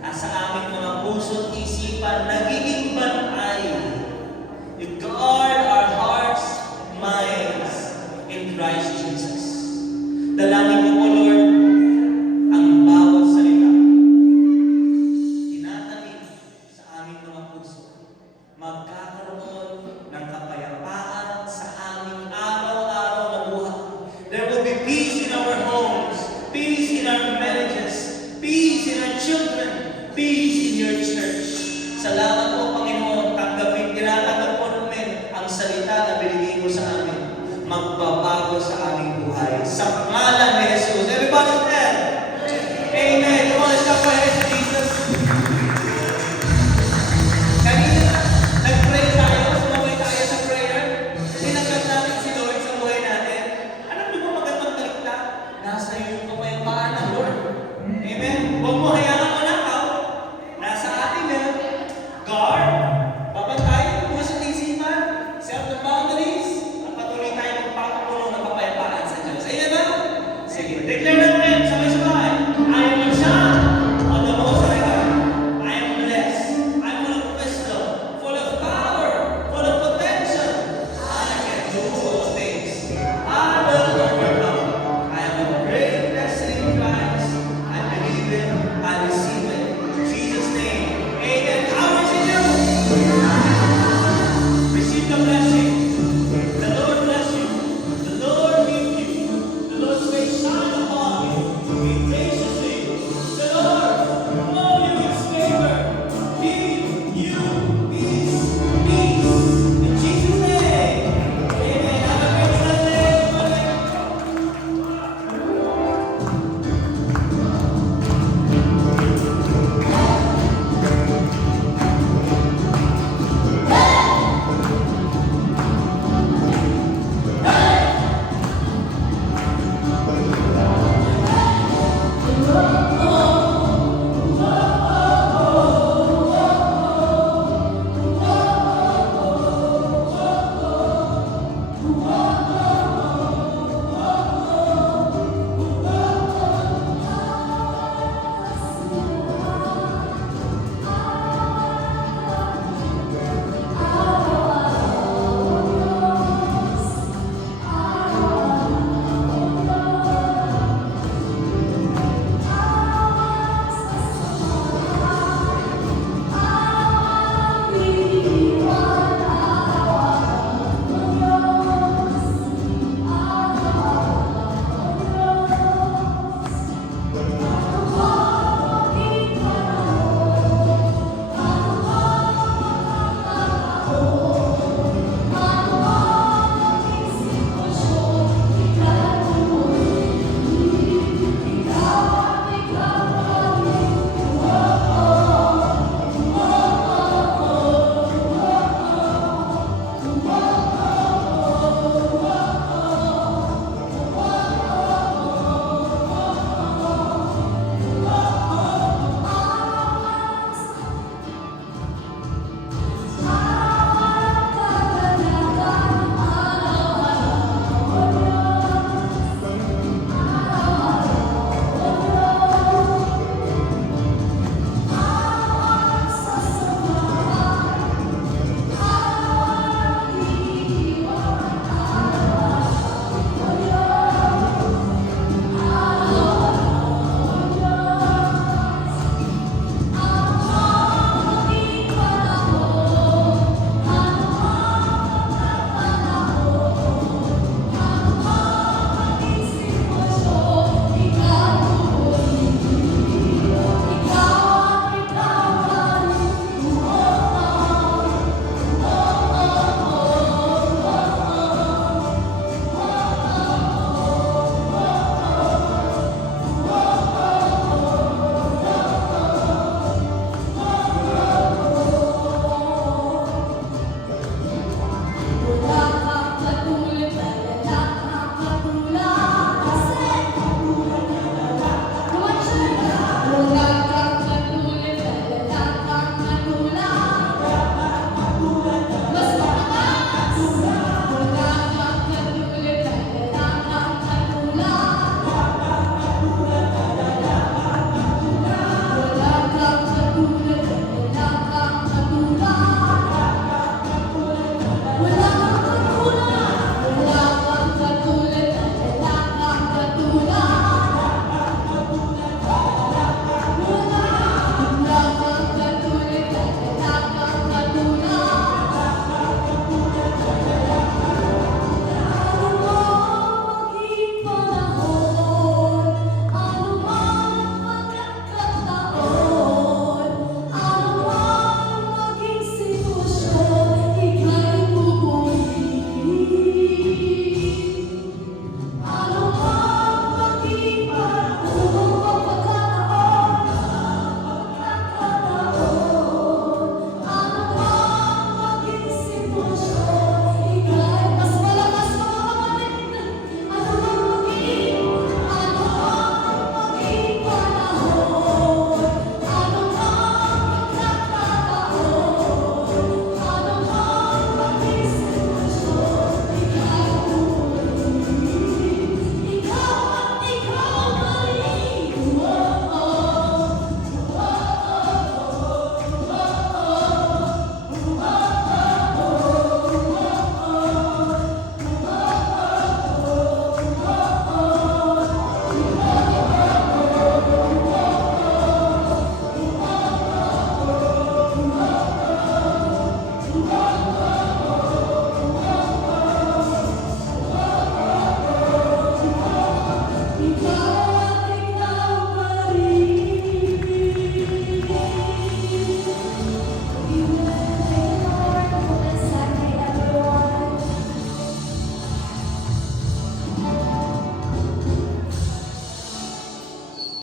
At sa aming mga puso't isipan, nagiging bantay. You guard our hearts, minds, in Christ Jesus. Dalangin mo po, Lord, ang bawat salita tinatanim sa aming mga puso, magkakaroon ng kapayapaan sa aming araw-araw na buhay. There will be peace in our homes, peace in our marriages, peace in our children, peace